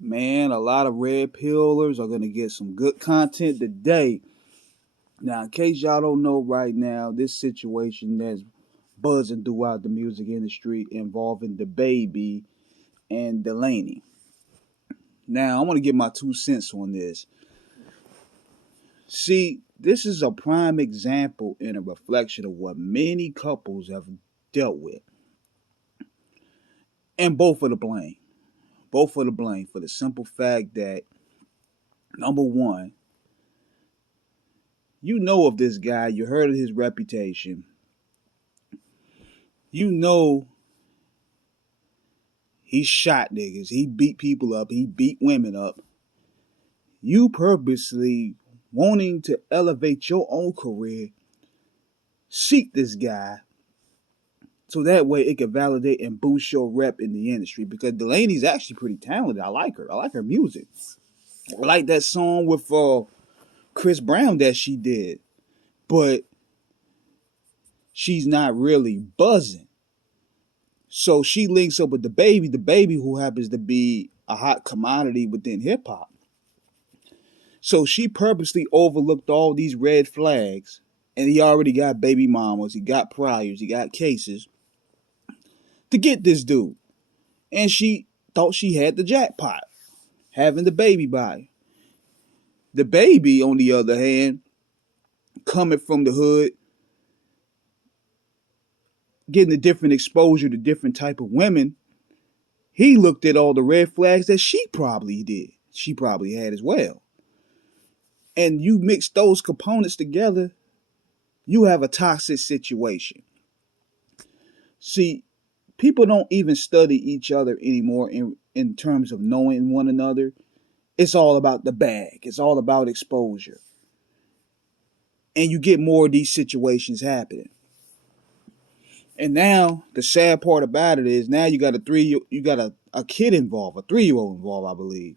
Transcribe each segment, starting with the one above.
Man, a lot of red pillars are going to get some good content today. Now, in case y'all don't know right now, this situation that's buzzing throughout the music industry involving the baby and DaniLeigh. Now, I want to give my 2 cents on this. See, this is a prime example and a reflection of what many couples have dealt with. And both for the blame. Both for the blame for the simple fact that, number one, you know of this guy, you heard of his reputation, you know he shot niggas, he beat people up, he beat women up. You purposely wanting to elevate your own career, seek this guy so that way it can validate and boost your rep in the industry. Because DaniLeigh's actually pretty talented. I like her. I like her music. I like that song with Chris Brown that she did, but she's not really buzzing. So she links up with the baby who happens to be a hot commodity within hip hop. So she purposely overlooked all these red flags, and he already got baby mamas, he got priors, he got cases to get this dude. And she thought she had the jackpot, having the baby by. The baby, on the other hand, coming from the hood, getting a different exposure to different type of women, he looked at all the red flags that she probably did. She probably had as well. And you mix those components together, you have a toxic situation. See, people don't even study each other anymore in terms of knowing one another. It's all about the bag. It's all about exposure. And you get more of these situations happening. And now the sad part about it is now you got a kid involved, a 3-year-old involved, I believe.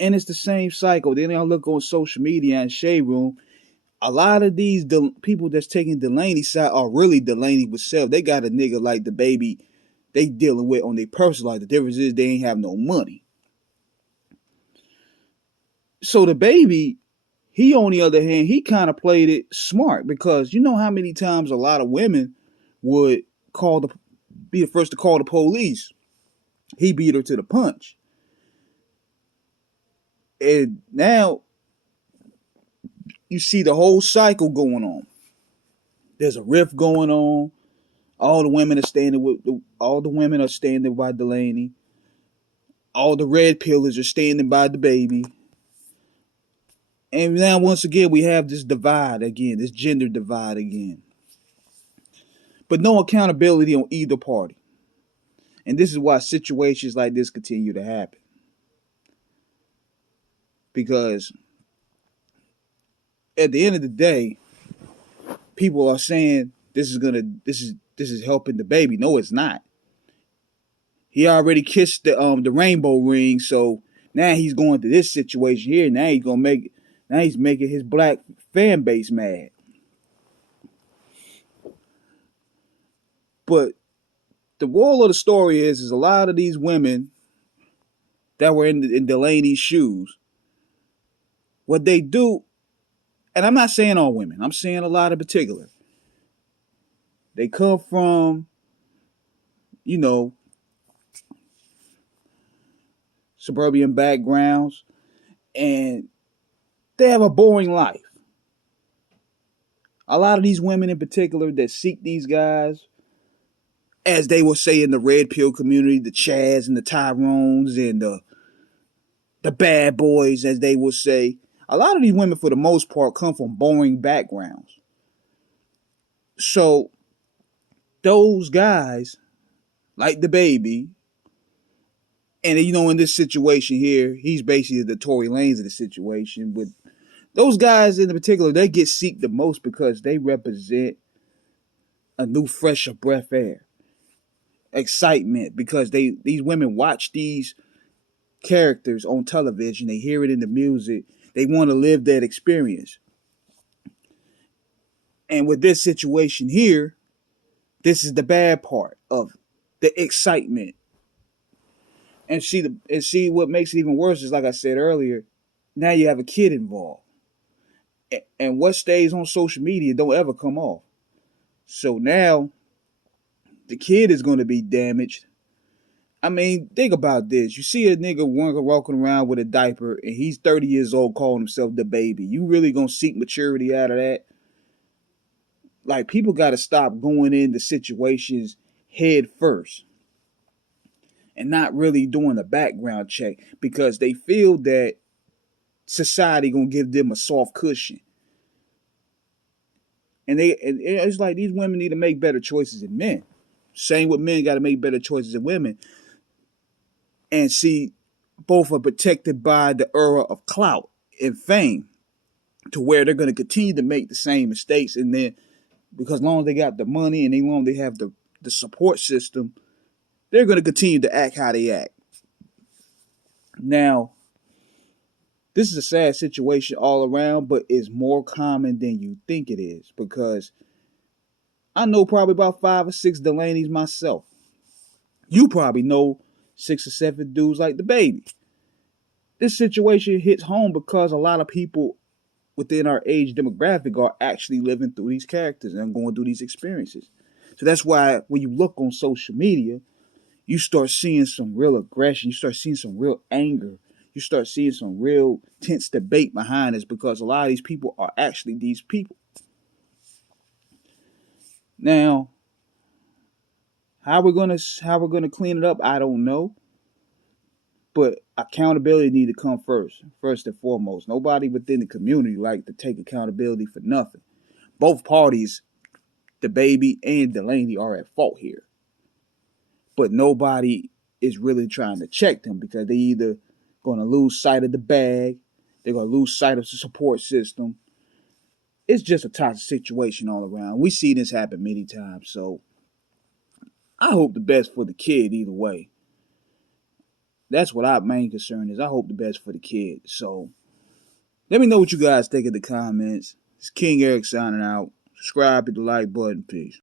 And it's the same cycle. Then I look on social media and Shade Room. A lot of these people that's taking DaniLeigh's side are really DaniLeigh with self. They got a nigga like the baby they dealing with on their personal life. The difference is they ain't have no money. So the baby, he on the other hand, he kind of played it smart because you know how many times a lot of women would be the first to call the police. He beat her to the punch. And now you see the whole cycle going on. There's a rift going on. All the women are standing by DaniLeigh. All the red pillars are standing by the baby. And now once again we have this divide again, this gender divide again. But no accountability on either party. And this is why situations like this continue to happen. Because at the end of the day, people are saying this is helping the baby. No, it's not. He already kissed the rainbow ring, so now he's going to this situation here. Now he's making his black fan base mad. But the moral of the story is a lot of these women that were in DaniLeigh's shoes, what they do, and I'm not saying all women, I'm saying a lot in particular. They come from, you know, suburban backgrounds, and they have a boring life. A lot of these women in particular that seek these guys, as they will say in the red pill community, the Chads and the Tyrones and the bad boys, as they will say, a lot of these women, for the most part, come from boring backgrounds. So those guys, like the baby, and you know, in this situation here, he's basically the Tory Lanez of the situation. But those guys in particular, they get seeked the most because they represent a new, fresher breath air, excitement. Because these women watch these characters on television, they hear it in the music, they want to live that experience. And with this situation here, this is the bad part of the excitement. And see what makes it even worse is, like I said earlier, now you have a kid involved. And what stays on social media don't ever come off. So now the kid is going to be damaged. I mean, think about this. You see a nigga walking around with a diaper and he's 30 years old calling himself the baby. You really going to seek maturity out of that? Like, people got to stop going into situations head first and not really doing a background check because they feel that society going to give them a soft cushion. And it's like these women need to make better choices than men. Same with men, got to make better choices than women. And see, both are protected by the era of clout and fame, to where they're going to continue to make the same mistakes. And then, because as long as they got the money and long as they have the support system, they're going to continue to act how they act. Now, this is a sad situation all around, but it's more common than you think it is, because I know probably about 5 or 6 DaniLeighs myself. You probably know 6 or 7 dudes like the baby. This situation hits home because a lot of people within our age demographic are actually living through these characters and going through these experiences. So that's why when you look on social media, you start seeing some real aggression. You start seeing some real anger. You start seeing some real tense debate behind this, because a lot of these people are actually these people. Now, how we're gonna clean it up, I don't know. But accountability need to come first and foremost. Nobody within the community like to take accountability for nothing. Both parties, the baby and DaniLeigh, are at fault here. But nobody is really trying to check them, because they either going to lose sight of the bag, they're going to lose sight of the support system. It's just a toxic situation all around. We see this happen many times. So I hope the best for the kid either way. That's what our main concern is. I hope the best for the kid. So let me know what you guys think in the comments. It's King Eric signing out. Subscribe, hit the like button. Peace.